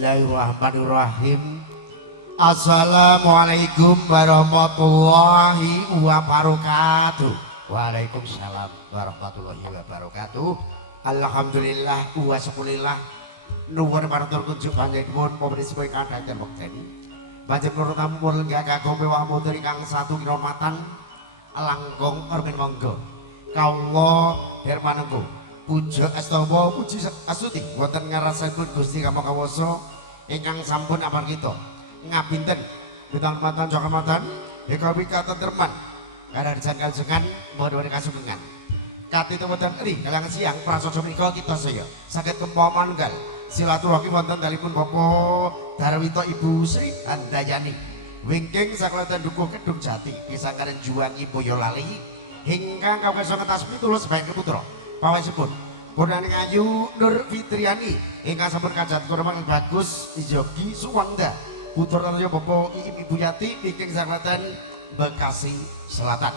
Bismillahirrahmanirrahim. Assalamualaikum warahmatullahi wabarakatuh. Waalaikumsalam warahmatullahi wabarakatuh. Alhamdulillah wa syukurillah. Nuwun matur kunjuk panjenengan pemirsa ingkang danten wekteni. Panjenengan tamu lenggah kagem mewah mutur ingkang satu kinurmatan langkung ormin monggo. Kawula dermanengku puja astama puji astuti wonten ngarsanipun Gusti Kamangkawasa ingkang sampun amargita ngabinten bintang-bintang Jakamatan Ekawi katentreman kadharjan kaljengan mohon kasugengan katita wonten ri kalang siang prasaja menika kita saya saged kempa manunggal silaturahmi wonten dalipun Bapak Darwito Ibu Sri Handayani wingking sakleten dukuh Kedung Jati Desa Karen Juwangi Boyolali ingkang kawasa ngetas pitulus bae putra pawasipun Purnaning Ayu Nur Fitriani ingkang sampun kajat kurang bagus Jogi Suwanda putra Naryo Bapak Iim Ibu Yati ingkang sakleten Bekasi Selatan.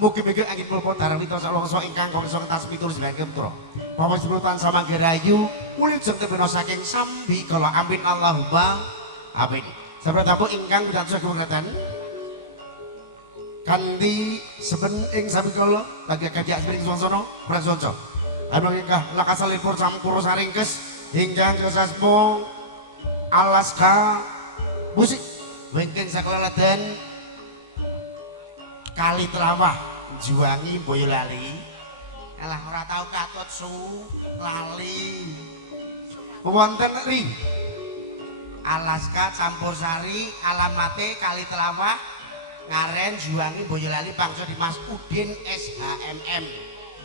Mugi-mugi angin pulo Darwito salongso ingkang kawasa ngetas pitulus bae putra pawasipun tansah manggerayu wilujeng tebena saking sambi kala amin Allahumma amin. Sampun tamu ingkang pitados kewonten kanthi seben ing sabikala lagi kadyak sering swasana prasonco anu ingkang lakasalipur campur saringkes ingkang kesasmo Alaska musik wingking sakleleden Kali Trawah Juwangi Boyolali alah ora tau katut su lali wonten ri Alaska Campursari alamate Kali Trawah Ngaren Juwangi Boyolali bangsa Dimas Udin SHMM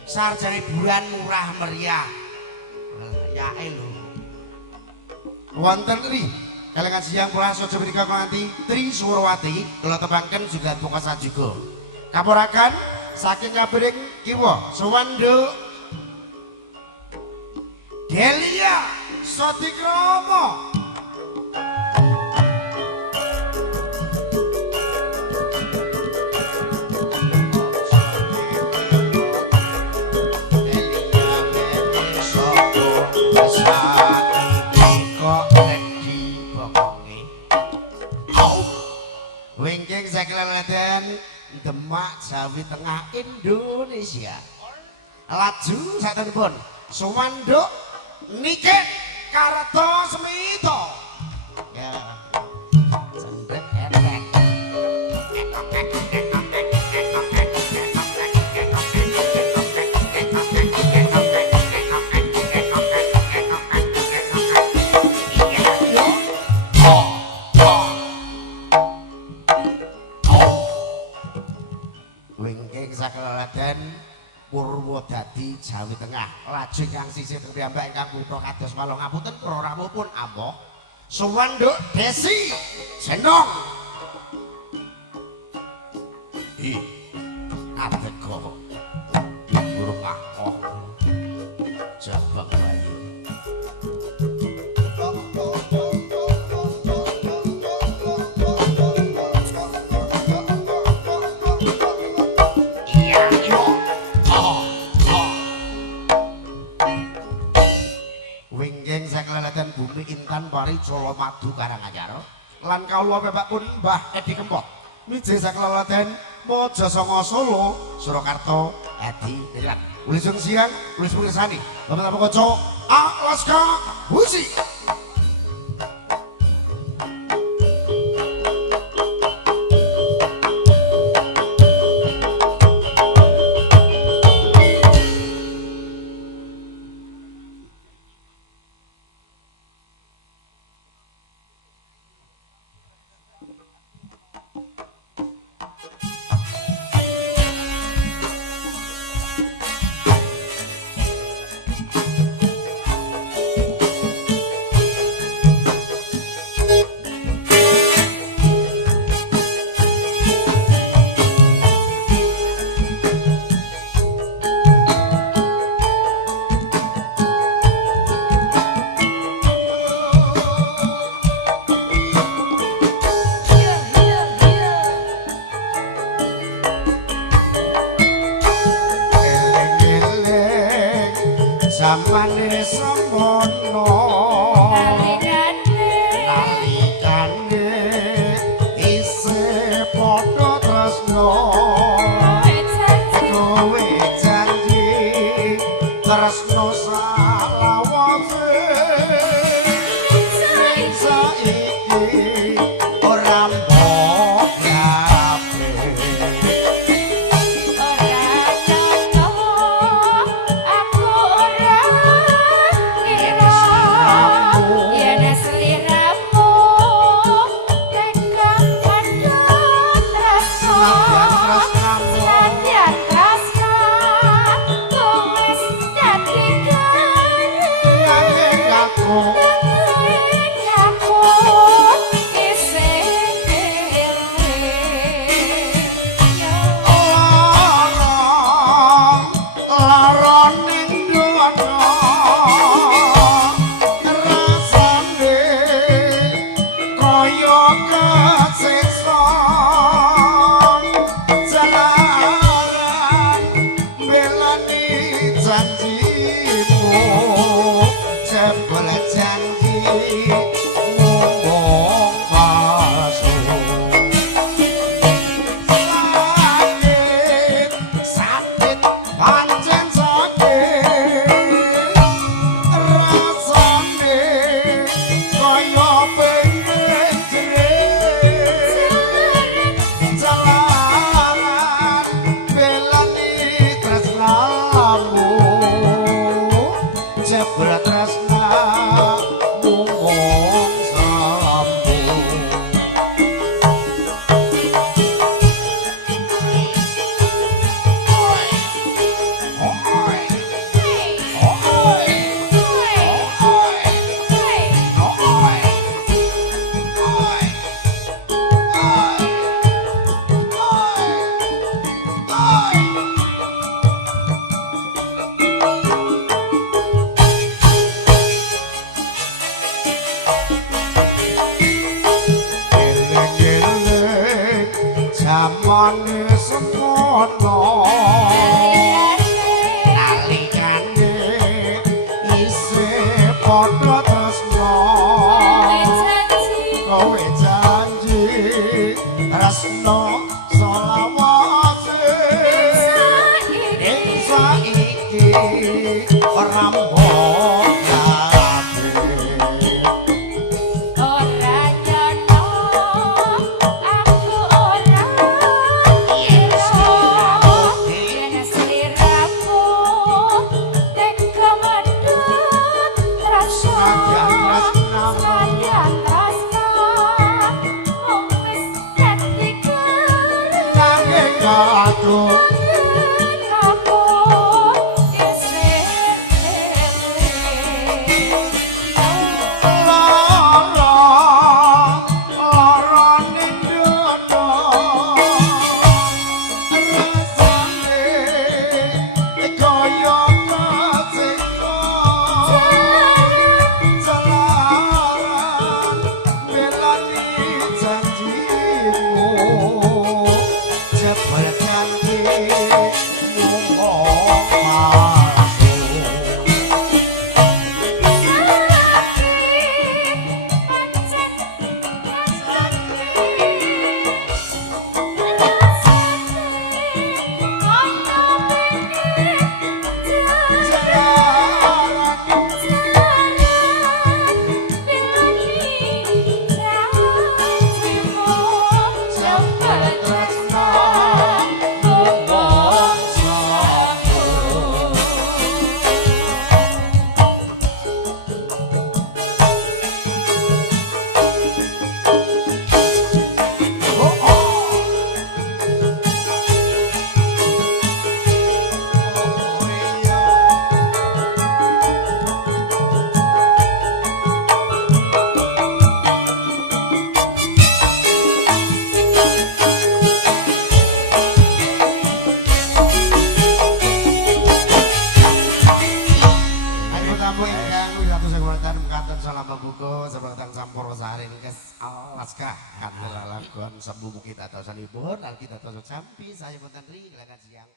sarjana hiburan murah meriah ya lho wonten ri kalangan siang prasaja menika kanthi Tri Surawati kula tebangken juga pungkasa juga kapuraken saking kabiring kiwa Suwanda Delia Sotikromo wingking sakleleden Demak Jawi Tengah Indonesia laju satenipun Suwanda Niken Kartasmita ya cendrek enek sakleleden Purwodadi Jawi Tengah lajeng kang sisih teng piyambak ingkang kutha kados malih ngapunten praramupun ampoh Suwanda Desi Senong Adego Ibu rumah oh Jabang Bayu sakleleden Bumi Intan Pari Colo Madu Karanganyar lan kawula pepakpun Mbah Edi Kempot mijih sakleleden Mojosongo Solo Surakarta Edi Niran wilujeng siang wis pirsani Bapak Kaca Alaska Musik zamane semono janjimu jebul janji ngomong palsu sakit pancen sakit rasane kaya pengen jerit jalanan belani tresnamu jebul tresnamu mung sambung zamane semono nalikane isih padha tresno kowe janji tresno selawase ing saiki ora mbok Aku salam pembuka sebatang sampur sehari kes alaskah kata lakukan sebuah kita tahu sanibur dan kita tahu sampai saya menteri siang